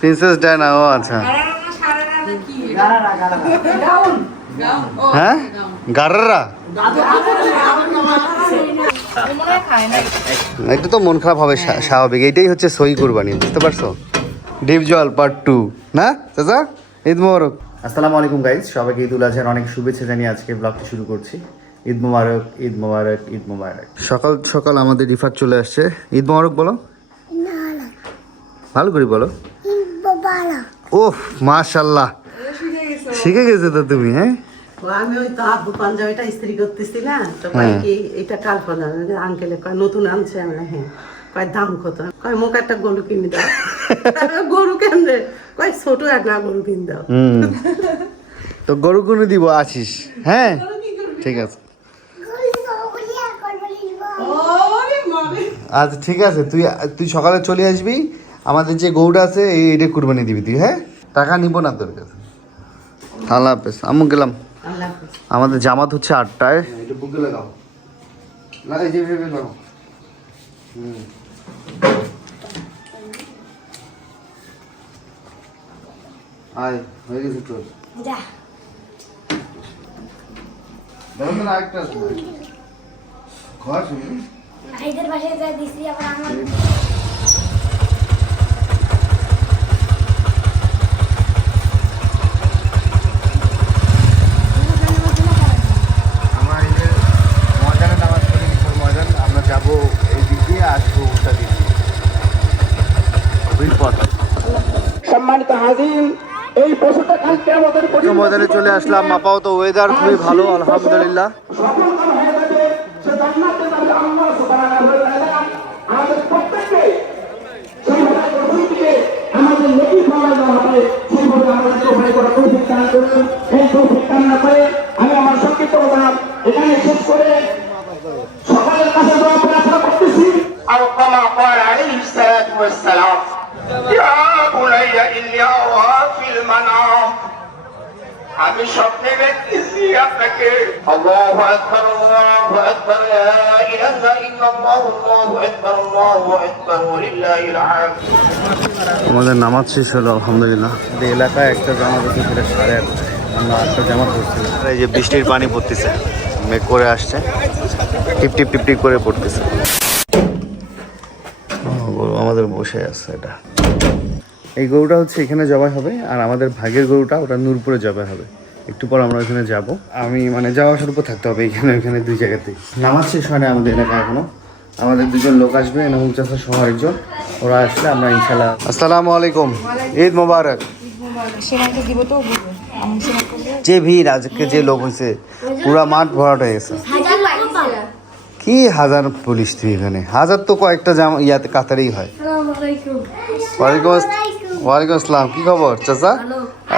Princess Diana, ও আচ্ছা। হ্যাঁ, গাররা এটা তো মন খারাপ হবে স্বাভাবিক। এইটাই হচ্ছে সহি কুরবানি, বুঝতে পারছো? ডিপ জল পার্ট 2 না চাচা? ঈদ মোবারক। আসসালামু আলাইকুম গাইস, সবাইকে ঈদ উল আজহার অনেক শুভেচ্ছা জানিয়ে আজকে ব্লগটি শুরু করছি। ঈদ মোবারক, ঈদ মোবারক, ঈদ মোবারক। সকাল সকাল আমাদের রিফাত চলে আসছে। ঈদ মোবারক বলো, ভালো করে বলো। ওহ মাশাআল্লাহ, শিখে গেছে তো তুমি। হ্যাঁ, আমি ওই তো আব্বু পাঞ্জাবিটা ইস্ত্রি করতেছি না, তো কি এটা কাল্পনা আঙ্কেলে কয় নতুন আনছে। আমি হ্যাঁ, কয় দাম কত? কয় মুখ একটা গরু কিনে দাও। গরু কেমনে? কয় ছোট একটা গরু কিনে দাও। তো গরু কিনে দিব, আসিস? হ্যাঁ ঠিক আছে, আচ্ছা ঠিক আছে। তুই সকালে চলে আসবি, আমাদের যে গরুটা আছে এইটা কুরবানি দিবি তুই। হ্যাঁ, টাকা নিব না তোর কাছে। আল্লাহ হাফেজ, আম্মু গেলাম। আমাদের জামাত হচ্ছে 8টায়। এটা বুকে লাগাও, লাগাই যে লাগাও। আয় হয়ে গেছে তোর। যা দেখো না, আরেকটা আছে ঘর শুনি ভাইদের বাসায় যা দিছি। আবার আমার যাবো এই দিক দিয়ে, আসবো ওটা দিক দিয়ে। সম্মানিত হাজির, এই পশুটা কালকে আমাদের ময়দানে চলে আসলাম। মাপাও তো ওয়েদার খুবই ভালো, আলহামদুলিল্লাহ। আমি আমার সংক্ষিপ্ত এখানে শেষ করে সকলের কাছে দোয়া প্রার্থনা করতেছি। أو كما قال عليه الصلاة والسلام يا بني إني أرى في المنام আমি স্বপ্নে দেখতেছি আপনাকে। আল্লাহু আকবার, আল্লাহু আকবার, লা ইলাহা ইল্লাল্লাহ, আল্লাহু আকবার, আল্লাহু আকবার, ওয়ালিল্লাহিল হামদ। আমাদের নামাজ শেষ হলো আলহামদুলিল্লাহ। এই এলাকায় একটা জামাত হচ্ছে, সেটা 8:30। আমরা 8টা জামাত করছিলাম। এই যে বৃষ্টির পানি পড়তেছে, মেঘ করে আসছে, টিপ টিপ টিপ টিপ করে পড়তেছে। গরু আমাদের বসে আছে। এটা এই গরুটা হচ্ছে এখানে জবাই হবে, আর আমাদের ভাগের গরুটা ওটা নূরপুরে জবাই হবে। একটু পর আমরা ওখানে যাব। আমি মানে যাওয়া আসার উপর থাকতে হবে এখানে দুই জায়গাতেই। নামাজ শেষ হয় না আমাদের এলাকায় এখনো। আমাদের দুজন লোক আসবে, এনামুল চাষা সহ আরেকজন। ওরা আসলে আমরা ইনশাল্লাহ। আসসালামু আলাইকুম, ঈদ মোবারক। যে ভিড় আজকে, যে লোক হয়েছে, পুরা মাঠ ভরাট হয়ে গেছে। কি হাজার পুলিশ তুই এখানে? হাজার তো কয়েকটা ইয়াতে কাতারেই হয়। ওয়ালাইকুম আসসালাম, কি খবর চাচা?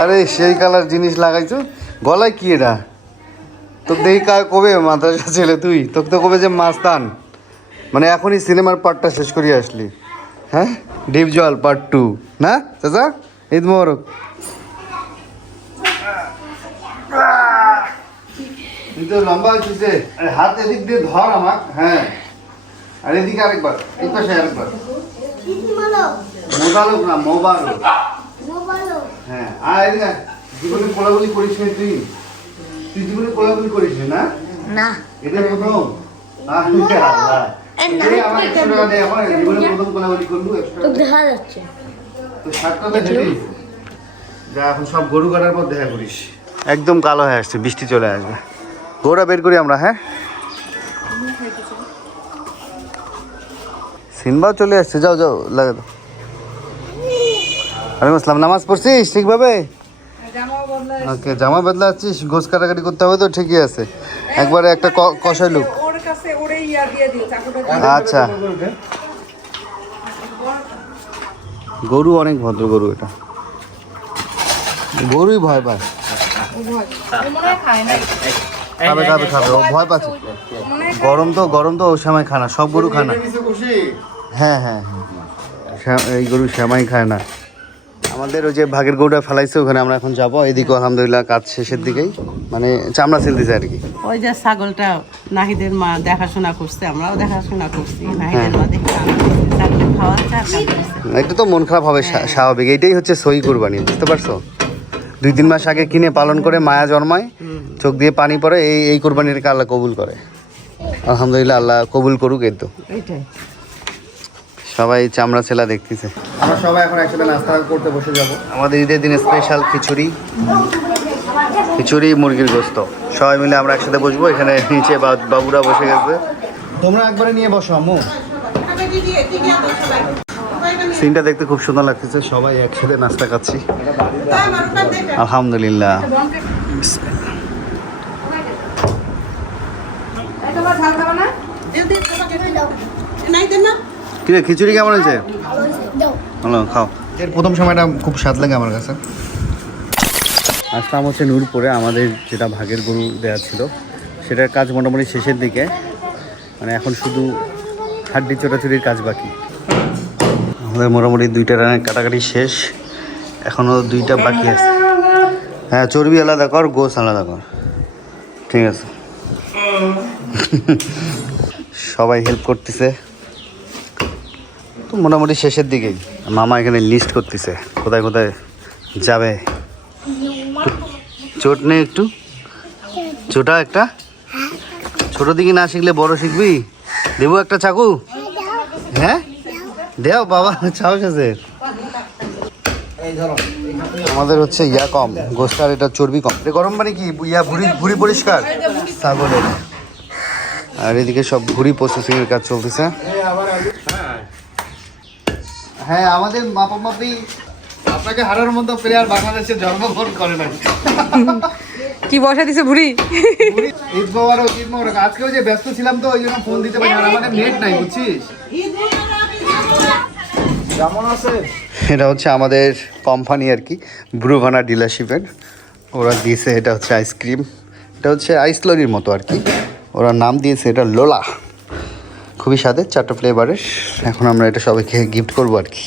আরে সেই কালার জিনিস লাগাইছো গলায়, কি এটা? তোকে দেখি কবে মাদ্রাসা ছেলে তুই, তোকে তো কবে যে মাস্তান, মানে এখনই সিনেমার পার্টটা শেষ করিয়ে আসলি। হ্যাঁ, ডিপ জল পার্ট 2 না চাচা? ঈদ মোবারক। তুই তো লম্বা হচ্ছিস, হাত এদিক দিয়ে ধর আমার। হ্যাঁ, আর এদিকে আরেকবার, এই পাশে আরেকবার। মোবারক না, মোবারক। হ্যাঁ, আর এদিকে জীবনে কোলাগুলি করিস নি তুই? তুই জীবনে কোলাগুলি করিস নি না? না, এটা প্রথম। আমার 100 টাকা দে, আমার জীবনে প্রথম কোলাগুলি করলু। তো দেখা যাচ্ছে তো 60 টাকা দিবি। যা এখন সব গরু কাটার পর দেখা করিস। একদম কালো হয়ে আসছে, বৃষ্টি চলে আসবে। গরুটা বের করি আমরা। হ্যাঁ, সিনবাও চলে আসছে, যাও যাও লাগে দাও। ওয়ালাইকুম আসসালাম। নামাজ পড়ছিস ঠিকভাবে? ওকে, জামা বদলাচ্ছিস, গোছ কাটাকাটি করতে হবে তো, ঠিকই আছে। একবারে একটা কষাই লুক। আচ্ছা, গরু অনেক ভদ্র গরু, এটা গরুই ভয় পায়। খাবে খাবে খাবে, ও ভয় পাচ্ছে। গরম তো ওই সময় খায় না, সব গরু খায় না। হ্যাঁ হ্যাঁ হ্যাঁ, এই গরু শ্যামাই খায় না। আমাদের ওই যে ভাগের গরুটা ফেলাইছে, ওখানে আমরা এখন যাবো। এদিকে আলহামদুলিল্লাহ কাজ শেষের দিকেই, মানে চামড়া ছেলতেছে আর কি। ওই যে ছাগলটা নাহিদের মা দেখাশোনা করছে, আমরাও দেখাশোনা করছি। নাহিদের মা দেখে খাওয়াচ্ছে আর কাঁদতেছে। একটু তো মন খারাপ হবে স্বাভাবিক, এইটাই হচ্ছে সহি কুরবানি, বুঝতে পারছো? 2-3 মাস আগে কিনে পালন করে মায়া জন্মায়, চোখ দিয়ে পানি পড়ে, এই কুরবানিটাকে আল্লাহ কবুল করে। আলহামদুলিল্লাহ, আল্লাহ কবুল করুক। এই তো এইটাই সবাই চামড়া ছেলা দেখতেছে। আমরা সবাই এখন একসাথে নাস্তা করতে বসে যাব। আমাদের ঈদের দিনে স্পেশাল খিচুড়ি মুরগির গোস্ত, সবাই মিলে আমরা একসাথে বসবো। এখানে নিচে বাবুরা বসে গেছে। তোমরা একবারে নিয়ে বসো আম্মু। সিনটা দেখতে খুব সুন্দর লাগতেছে, সবাই একসাথে নাস্তা খাচ্ছি আলহামদুলিল্লাহ। কিরে খিচুড়ি কেমন হয়েছে? ভালো, খাও। এর প্রথম সময়টা খুব স্বাদ লাগে আমার কাছে। আসলাম হচ্ছে নূরপুরে, আমাদের যেটা ভাগের গরু দেওয়া ছিল সেটার কাজ মোটামুটি শেষের দিকে, মানে এখন শুধু হাড্ডি চোটাচুরির কাজ বাকি। আমাদের মোটামুটি 2টা রানের কাটাকাটি শেষ, এখনও 2টা বাকি আছে। হ্যাঁ, চর্বি আলাদা কর, গোস আলাদা কর, ঠিক আছে। সবাই হেল্প করতেছে, তো মোটামুটি শেষের দিকেই। মামা এখানে লিস্ট করতেছে কোথায় কোথায় যাবে। চোট নেই একটু, ছোটা একটা, ছোট দিকে না শিখলে বড় শিখবি। দেবো একটা চাকু? হ্যাঁ দেও বাবা, সাহস আছে। আমাদের হচ্ছে ইয়া কম, গোস্তার এটা চর্বি কম। গরম পানি কি ইয়া ভুড়ি পরিষ্কার ছাগলের। আর এদিকে সব ভুড়ি প্রসেসিং এর কাজ চলতেছে। হ্যাঁ, আমাদের মাপামাপি আপনাকে হারার মতো প্লেয়ার বাংলাদেশে জন্মগ্রহণ করে না। কি বসা দিছে ভুড়ি? ঈদ মোবারক। আজকেও যে ব্যস্ত ছিলাম তো ওই জন্য ফোন দিতে পারি না, আমাদের নেট নাই, বুঝছিস? কেমন আছে? এটা হচ্ছে আমাদের কোম্পানি আর কি, ব্রুভানা ডিলারশিপের। ওরা দিয়েছে, এটা হচ্ছে আইসক্রিম, এটা হচ্ছে আইস লরির মতো আর কি। ওরা নাম দিয়েছে এটা লোলা, খুবই স্বাদের, 4টা ফ্লেভারের। এখন আমরা এটা সবাইকে গিফট করবো আর কি।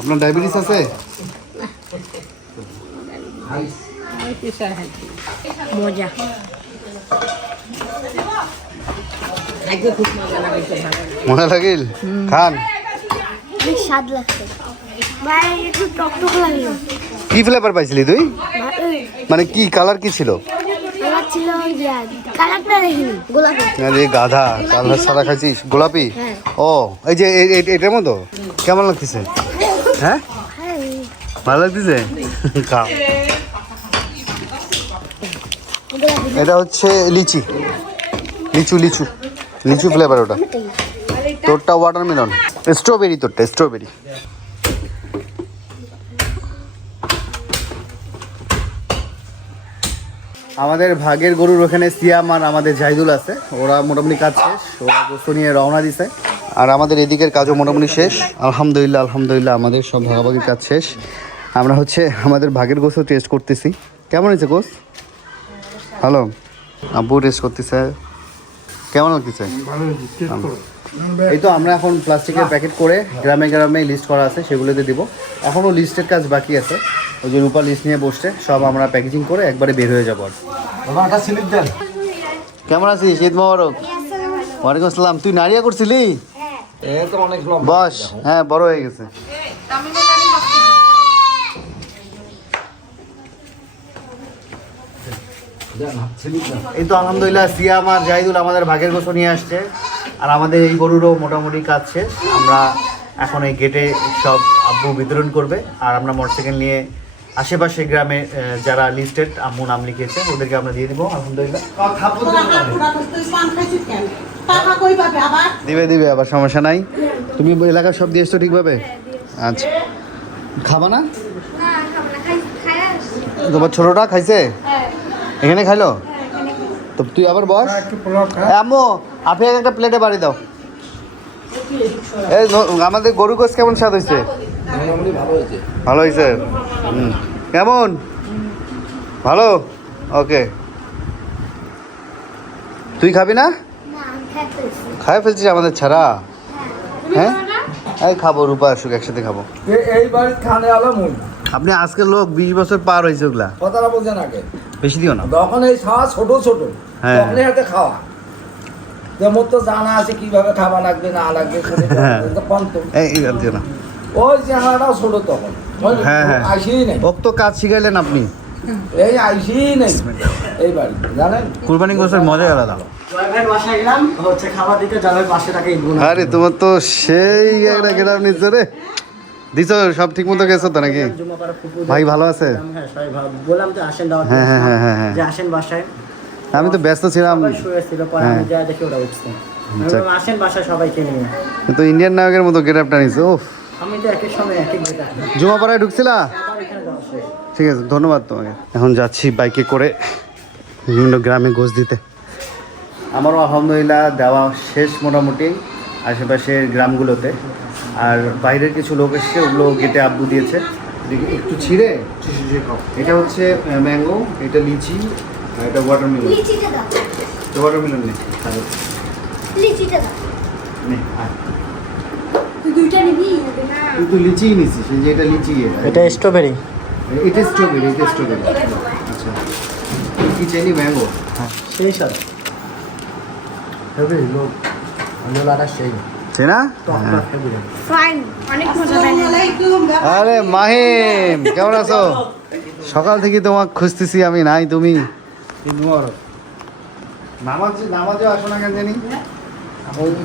আপনার ডায়াবেটিস আছে? মজা, মজা লাগিল, খান। অনেক স্বাদ লাগছে ভাই, একটু টকটক লাগলো। কি ফ্লেভার পাইছিলি তুই? মানে কি কালার কি ছিল? আমার ছিল কালারটা দেখিনি, গোলাপি। আরে গাধা, কালার সারা খাইছিস? গোলাপি? ও, এই যে এটার মতো কেমন লাগতেছে? হ্যাঁ, ভালো লাগতেছে, খাও। এটা হচ্ছে লিচু ফ্লেভার। ওটা তোরটা ওয়াটারমেলন, স্ট্রবেরি। তোরটা স্ট্রবেরি। আমাদের ভাগের গরুর ওখানে সিয়াম আর আমাদের জাহিদুল আছে, ওরা মোটামুটি কাজ শেষ, ওরা গোস্ত নিয়ে রওনা দিছে। আর আমাদের এদিকের কাজও মোটামুটি শেষ আলহামদুলিল্লাহ। আমাদের সব ভাগাভাগির কাজ শেষ। আমরা হচ্ছে আমাদের ভাগের গোস্ত টেস্ট করতেছি। কেমন হয়েছে গোস্ত? ভালো, আব্বু টেস্ট করতেছে। কেমন লাগতেছে? এই তো আমরা এখন প্লাস্টিকের প্যাকেট করে গ্রামে গ্রামে লিস্ট করা আছে, সেগুলোতে দিব। এখনও লিস্টের কাজ বাকি আছে, ওই যে রূপা লিস্ট নিয়ে বসছে, সব আমরা প্যাকেজিং করে একবারে বের হয়ে যাবো। কেমন আছিস? ঈদ মোবারক। ওয়ালাইকুম আসসালাম। তুই নারিয়া করছিলি? বস, হ্যাঁ বড় হয়ে গেছে। এই তো আলহামদুলিল্লাহ, সিয়াম আর জাহিদুল আমাদের ভাগের গোস্ত নিয়ে আসছে। আর আমাদের এই গরুরও মোটামুটি কাজ শেষ। আমরা এখন এই গেটে সব আব্বু বিতরণ করবে, আর আমরা মোটরসাইকেল নিয়ে আশেপাশে গ্রামে যারা লিস্টেড আম্মু নাম লিখেছে ওদেরকে আমরা দিয়ে দিব। আলহামদুলিল্লাহ দিবে আবার, সমস্যা নাই। তুমি এলাকার সব দিয়ে এসছো ঠিকভাবে? আচ্ছা, খাবা না? তোমার ছোটটা খাইছে? এখানে খাইলো তো? তুই আবার বস। আম্মু আপনি একটা প্লেটে বাড়ি দাও। এই আমাদের গরু গোস কেমন স্বাদ হয়েছে? ভালো হয়েছে। কেমন? ভালো, ওকে। তুই খাবি না? খাই ফেলছিস আমাদের ছাড়া? হ্যাঁ এই খাবো, রূপা আসুক একসাথে খাবো। এই বাড়ির খানে আলো মুই আপনি আজকের লোক 20 বছর পার হয়েছে ওগুলা, কথাটা বোঝেন আগে। বেশি দিও না। যখন এই খাওয়া ছোট ছোট হ্যাঁ। তখনই হাতে খাওয়া, যে মোর তো জানা আছে কিভাবে খাওয়া লাগবে না লাগবে হ্যাঁ। পন্ত এই দিও না। ওই চেহারাটাও ছোট তখন হ্যাঁ হ্যাঁ আইসিই নেই, ওক তো কাজ শিখাইলেন আপনি। এই আইসিই নেই এই বাড়ি জানেন। কুরবানি গোসের মজাই আলাদা। জয়ভাইয়ের বাসায় গেলাম হচ্ছে খাবার দিতে, জয়ভাইয়ের পাশে তাকে আরে তোমার তো সেই একটা গেলাম নিচ্ছে রে। দিছো সব ঠিক মতো গেছো তো নাকি? ভাই ভালো আছে? হ্যাঁ সবাই ভালো। বললাম যে আসেন দাওয়াত হ্যাঁ, হ্যাঁ, হ্যাঁ, হ্যাঁ, হ্যাঁ। যে আসেন বাসায়। আমি তো ব্যস্ত ছিলাম। সবাই শুয়েছিল, পরে আমি যা দেখি ওরা উঠছে। আমি আচ্ছা। বললাম, আসেন বাসায় সবাইকে নিয়ে। কিন্তু ইন্ডিয়ান নায়কের মতো গেটআপটা নিছো। ওফ, আমি তো একের সময় এক এক যেটা জুমাপাড়ায় ঢুকছিলা? এখানে যাওয়া শেষ। ঠিক আছে, ধন্যবাদ তোমাকে। এখন যাচ্ছি বাইকে করে বিভিন্ন গ্রামে গোছ দিতে। আমারও আলহামদুলিল্লাহ দেওয়া শেষ মোটামুটি আশেপাশের গ্রামগুলোতে। আর বাইরের কিছু লোক এসছে, ওগুলো গেটে আব্বু দিয়েছে। দেখি একটু ছিঁড়ে এটা হচ্ছে ম্যাঙ্গো, এটা লিচি, আর এটা ওয়াটারমেলন। লিচিটা দাও, এটা ওয়াটারমেলন নেই, লিচিটা দাও। আয়। তুই দুইটা নিবি না? তুই তো লিচিই নিছিস, এই যে এটা লিচি। এটা স্ট্রবেরি। এটা স্ট্রবেরি, এটা স্ট্রবেরি। আচ্ছা, কি চাইনি? ম্যাঙ্গো। সেই সাথে ফেব্রুয়ারি লোক লোলাটা সেই তাই না? ফেব্রুয়ারি। ফাইন, অনেক মজা আসসালামু লাগে। আলাইকুম। আরে মাহিম, কেমন আছো? সকাল থেকে তোমাকে খুঁজতেছি আমি, নাই তুমি। নামাজে আসো না কেন জানি?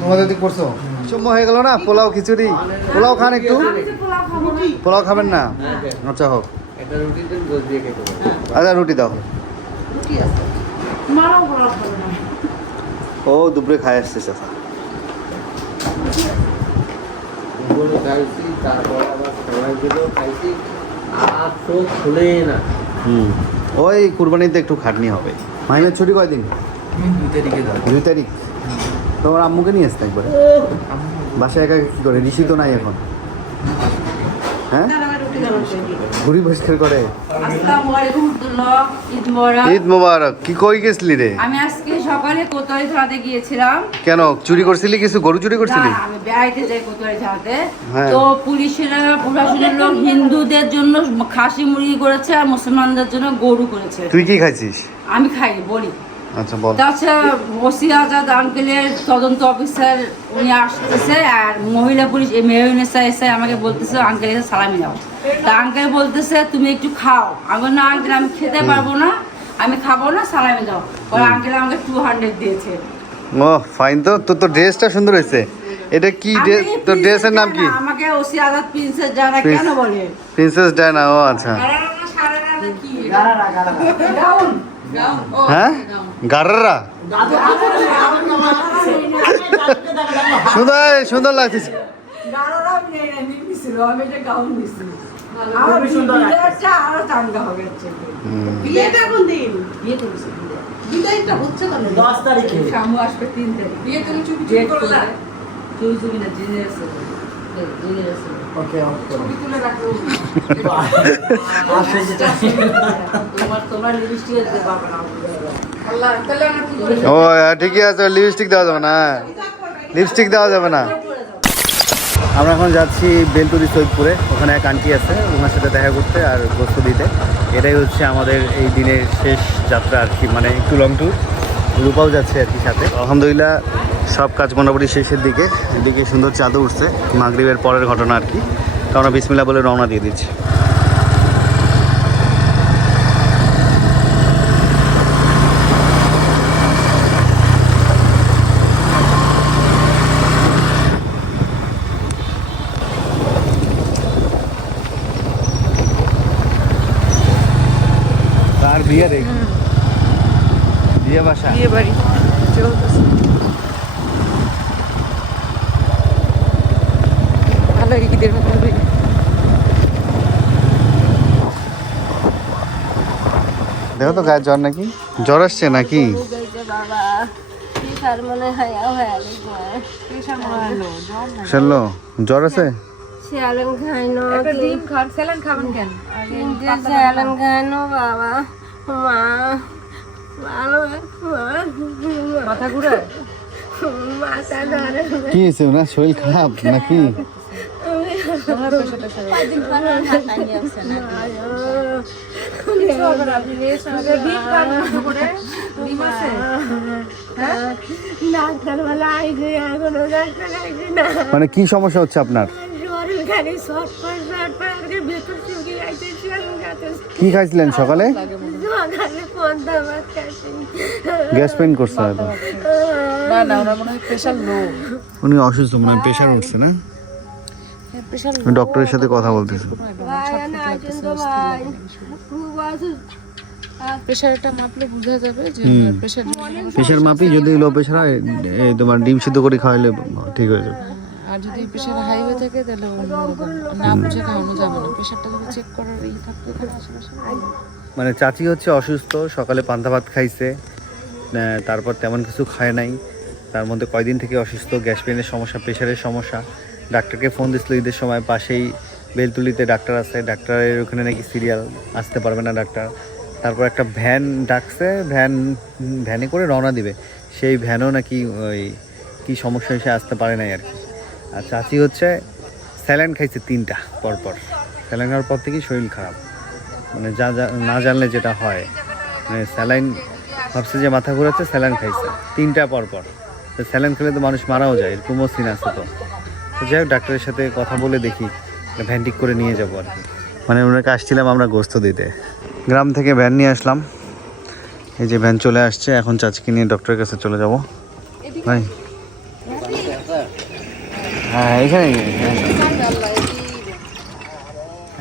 তোমাদের দিক করছো সময় হয়ে গেল না? পোলাও খিচুড়ি, পোলাও খান একটু? পোলাও খাবেন না? আচ্ছা হোক, আচ্ছা রুটি দাও। ও দুপুরে খাই আসছে চাচা। ওই কুরবানিতে একটু খাটনি হবে। মাহিমের ছুটি কয়দিন? 2 তারিখ। তোমার আম্মুকে নিয়ে আসতে একবারে বাসায় একা কি করে? ঋষি তো নাই এখন। হ্যাঁ, ঘুরি পরিষ্কার করে। আসসালামু আলাইকুম রাহমাতুল্লাহ, ঈদ মোবারক। ঈদ মোবারক। কি কই গেছিলি রে? আমি আজকে সকালে কোতোয়ালি থানাতে গিয়েছিলাম। কেন চুরি করছিলি? কিছু গরু চুরি করছিলি? না, আমি বেড়াইতে যাই কোতোয়ালি থানাতে। হ্যাঁ। তো পুলিশেরা, প্রশাসনের লোক হিন্দুদের জন্য খাসি মুরগি করেছে আর মুসলমানদের জন্য গরু করেছে। তুই কি খাইছিস? আমি খাইনি, বলি। আচ্ছা বল। তাছাড়া ওসি আজাদ আঙ্কেলের তদন্ত অফিসার উনি আসতেছে, আর মহিলা পুলিশ মেহরিনেসা এসে আমাকে বলতেছে আঙ্কেল এসে সালামি দাও। তা আঙ্কেল বলতেছে তুমি একটু খাও। আমি বললাম, না আঙ্কেল আমি খেতে পারবো না, আমি খাবো না, সালামি দাও। ওরা আঙ্কেল আমাকে 200 দিয়েছে। ও ফাইন। তো তোর তো ড্রেসটা সুন্দর হয়েছে। এটা কি ড্রেস? আমাকে তোর ড্রেসের নাম কি? প্রিন্সেস ডায়না, আমাকে ওসি আজাদ প্রিন্সেস জানা কেন বলে? Princess Diana. ও আচ্ছা। গাউন। ও, হ্যাঁ, গাররা সুন্দর সুন্দর লাগতেছে। গাড়োরা আমি নেই না, নিয়েছিল, আমি এটা গাউন নিয়েছি। আমার বিয়েটা আরো চাঙ্গা হবে হচ্ছে। বিয়েটা কোন দিন? বিয়ে করেছি। বিদায়টা হচ্ছে কেন? 10 তারিখে। শামু আসবে 3 তারিখ। বিয়ে তুমি চুপি চুপি করলা? চুপি চুপি না, জেনে আছে। জেনে আছে। ওকে ছবি তুলে রাখলো। আসে যেটা তোমার লিপস্টিক দিতে পারবে না। আল্লাহ, তাহলে আমরা কি করি? ও ঠিকই আছে, লিপস্টিক দেওয়া যাবে না, লিপস্টিক দেওয়া যাবে না। আমরা এখন যাচ্ছি বেলটুরি সৈয়দপুরে। ওখানে এক আন্টি আছে, ওনার সাথে দেখা করতে আর গোস্ত দিতে। এটাই হচ্ছে আমাদের এই দিনের শেষ যাত্রা আর কি, মানে একটু লং ট্যুর। রূপাও যাচ্ছে আর কি সাথে। আলহামদুলিল্লাহ সব কাজ মোটামুটি শেষের দিকে। এদিকে সুন্দর চাঁদও উঠছে, মাগরিবের পরের ঘটনা আর কি। তো আমরা বিসমিল্লাহ বলে রওনা দিয়ে দিচ্ছি। আর বিয়ে রে, বিয়ে বাসা, বিয়ে বাড়ি চলতেছে। ভালো ঈদের মতো হবে। দেখো তো গায়ে জ্বর নাকি? জ্বর আসছে নাকি? শুনলো জ্বর আছে? স্যালাইন খাইনো, একটা ডিম খান, স্যালাইন খাবেন কেন? স্যালাইন খাইনো বাবা, মা ভালো, মাথা ঘুরে? মাথা ধরে কি হয়েছে ওনার শরীর খারাপ নাকি? ডাক্তার বলে আইছে, এখনো ডাক্তার আইছে না। মানে কি সমস্যা হচ্ছে আপনার? শরীর খালি শর্টফট ভেতর চুকি আইছে, সেরকম গাছে কি খাইছিলেন সকালে? সকালে পন্থা ভাত খাইছি। গ্যাস পেন করছে হয়তো। না না ওনার মনে হয় প্রেশার লো। উনি অসুস্থ, মানে প্রেশার উঠছে না? প্রেশার আমি ডক্টরের সাথে কথা বলতেছি। প্রেশারটা মাপলে বোঝা যাবে যে ওনার প্রেশার। প্রেশার মাপি, যদি লো প্রেশার হয় এই তোমার ডিম সিদ্ধ করে খাওয়াইলে ঠিক হয়ে যাবে। আর যদি প্রেশার হাই হয়ে থাকে তাহলে না বুঝে খাওয়ানো যাবে না। প্রেশারটা যদি চেক করার এই থাকতে এখানে আশেপাশে। মানে চাচি হচ্ছে অসুস্থ, সকালে পান্তা ভাত খাইছে, তারপর তেমন কিছু খায় নাই। তার মধ্যে কয়দিন থেকে অসুস্থ, গ্যাস পেনের সমস্যা, প্রেশারের সমস্যা। ডাক্তারকে ফোন দিছিল ঈদের সময়, পাশেই বেলতুলিতে ডাক্তার আছে, ডাক্তারের ওখানে নাকি সিরিয়াল, আসতে পারবে না ডাক্তার। তারপর একটা ভ্যান ডাকছে, ভ্যানে করে রওনা দিবে, সেই ভ্যানও নাকি ওই কী সমস্যা এসে আসতে পারে নাই আর কি। আর চাচি হচ্ছে স্যালাইন খাইছে 3টা পরপর। স্যালাইন খাওয়ার পর থেকেই শরীর খারাপ, মানে যা না জানলে যেটা হয়, মানে স্যালাইন ভাবছে যে মাথা ঘুরাচ্ছে, স্যালাইন খাইছে 3টা পরপর। তো স্যালাইন খেলে তো মানুষ মারাও যায়, এরকমও সিন আছে। তো যাই হোক, ডাক্তারের সাথে কথা বলে দেখি, ভ্যান ঠিক করে নিয়ে যাবো আর কি। মানে ওনাকে আসছিলাম আমরা গোস্ত দিতে, গ্রাম থেকে ভ্যান নিয়ে আসলাম। এই যে ভ্যান চলে আসছে, এখন চাচিকে নিয়ে ডক্টরের কাছে চলে যাব। ভাই হ্যাঁ এখানে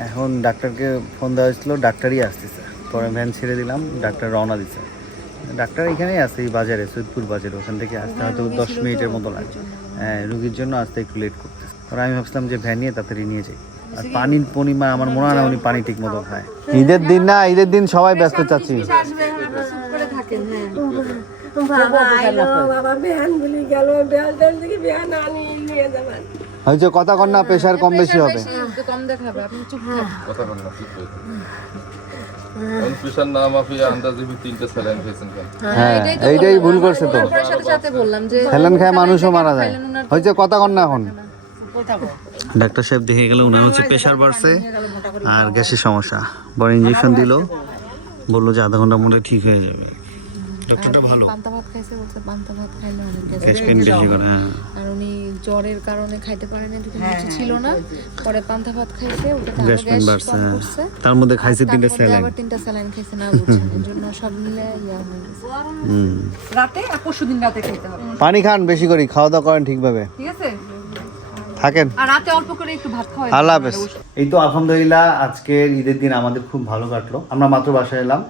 এখন ডাক্তারকে ফোন দেওয়া হয়েছিল, ডাক্তারই আসতেছে। পরে ভ্যান ছেড়ে দিলাম, ডাক্তার রওনা দিচ্ছে। ডাক্তার এখানেই আছে, এই বাজারে, সৈয়দপুর বাজারে। ওখান থেকে আসতে হয়তো 10 মিনিটের মতো লাগে। হ্যাঁ, রুগীর জন্য আসতে একটু লেট করতেছে। আর আমি ভাবছিলাম যে ভ্যান নিয়ে তাড়াতাড়ি নিয়ে যাই। আর পানির পরিমাণ আমার মনে হয় না উনি পানি ঠিক মতো খায়। ঈদের দিন না, ঈদের দিন সবাই ব্যস্ত চাচ্ছি। বাবা আইলো, বাবা বিহান বলি গেল, বিহান থেকে বিহান আনি নিয়ে যাবেন। হয়তো কথা কর না, প্রেশার কম বেশি হবে। কম দেখাবে, আপনি চুপ থাকুন। কথা বল না, চুপ হয়ে প্রেশার না মাফিয়া আন্দাজে 3টা স্যালাইন খেয়েছেন কেন? হ্যাঁ এইটাই ভুল করছে তো। সাথে সাথে বললাম যে স্যালাইন খায় মানুষও মারা যায়। হয়তো কথা কর না এখন। ডাক্তার সাহেব দেখে গেল ওনার হচ্ছে প্রেশার বাড়ছে আর গ্যাসের সমস্যা। বড় ইঞ্জেকশন দিল, বললো যে আধা ঘন্টার মধ্যে ঠিক হয়ে যাবে। ডক্টরটা ভালো। পান্তা ভাত খাইছে, বলছে পান্তা ভাত খাইলে অনেক গ্যাস পেন বেশি করে। হ্যাঁ, আর উনি জ্বরের কারণে খাইতে পারেনি, দুটো কিছু ছিল না। পরে পান্তা ভাত খাইছে, ওটা গ্যাস পেন বাড়ছে। তার মধ্যে খাইছে 3টা স্যালাইন। আবার 3টা স্যালাইন খাইছে, না বুঝছেন, এজন্য সব মিলে ইয়া হয়ে গেছে। রাতে আর পরশুদিন রাতে খেতে হবে, পানি খান বেশি করে, খাওয়া দাওয়া করেন ঠিকভাবে, ঠিক আছে? থাকেন। আর রাতে অল্প করে একটু ভাত খাওয়া। আল্লাহ হাফেজ। এই তো আলহামদুলিল্লাহ আজকের ঈদের দিন আমাদের খুব ভালো কাটলো। আমরা মাত্র বাসায় এলাম।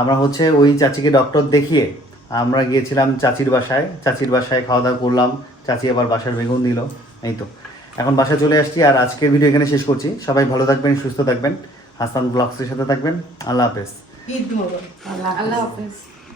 আমরা হচ্ছে ওই চাচিকে ডক্টর দেখিয়ে আমরা গিয়েছিলাম চাচির বাসায়। চাচির বাসায় খাওয়া দাওয়া করলাম, চাচি আবার বাসার বেগুন দিল। এই তো এখন বাসায় চলে আসছি। আর আজকের ভিডিও এখানে শেষ করছি। সবাই ভালো থাকবেন, সুস্থ থাকবেন, হাসান ব্লগসের সাথে থাকবেন। আল্লাহ হাফেজ। ঈদ মোবারক। আল্লাহ হাফেজ।